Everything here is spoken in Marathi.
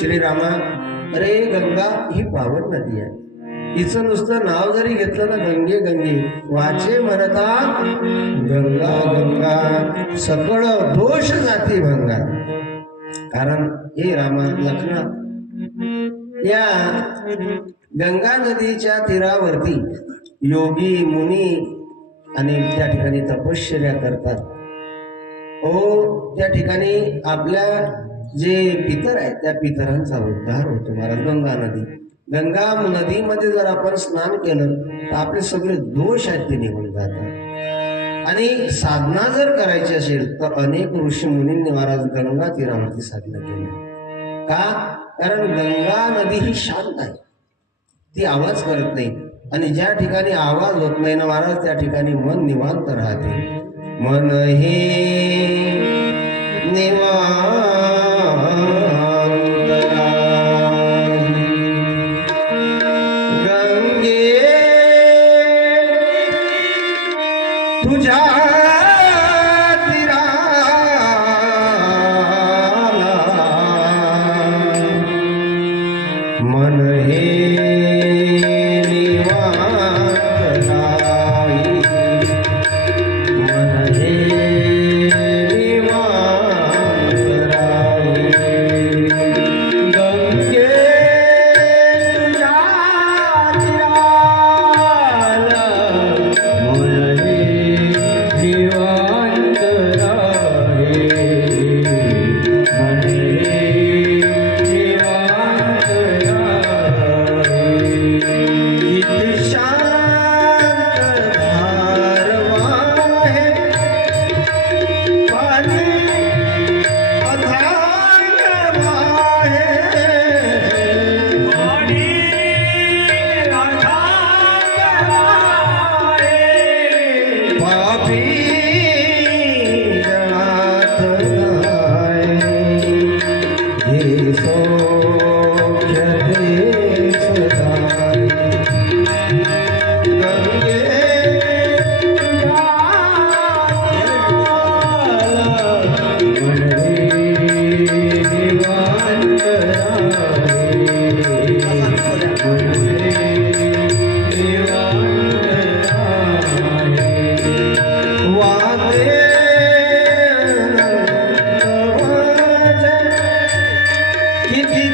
श्रीरामा, अरे गंगा ही पावन नदी आहे. हिचं नुसतं नाव जरी घेतलं ना, गंगे गंगे वाचे म्हणता गंगा गंगा सकळ दोष जाती भंगा. कारण हे रामा लक्ष्मणा, या गंगा नदीच्या तीरावरती योगी मुनी आणि त्या ठिकाणी तपश्चर्या करतात. त्या ठिकाणी आपल्या जे पितर आहेत त्या पितरांचा उद्धार होतो महाराज. गंगा नदीमध्ये जर आपण स्नान केलं तर आपले सगळे दोष आहेत ते निघून जातात. आणि साधना जर करायची असेल तर अनेक ऋषी मुनींनी महाराज गंगा तीरावरती साधना केली. का? कारण गंगा नदी ही शांत आहे, ती आवाज करत नाही. आणि ज्या ठिकाणी आवाज होत नाही ना महाराज, त्या ठिकाणी मन निवांत राहते. मन हे निवांत गंगे तुझ्या तीराला मन हे किती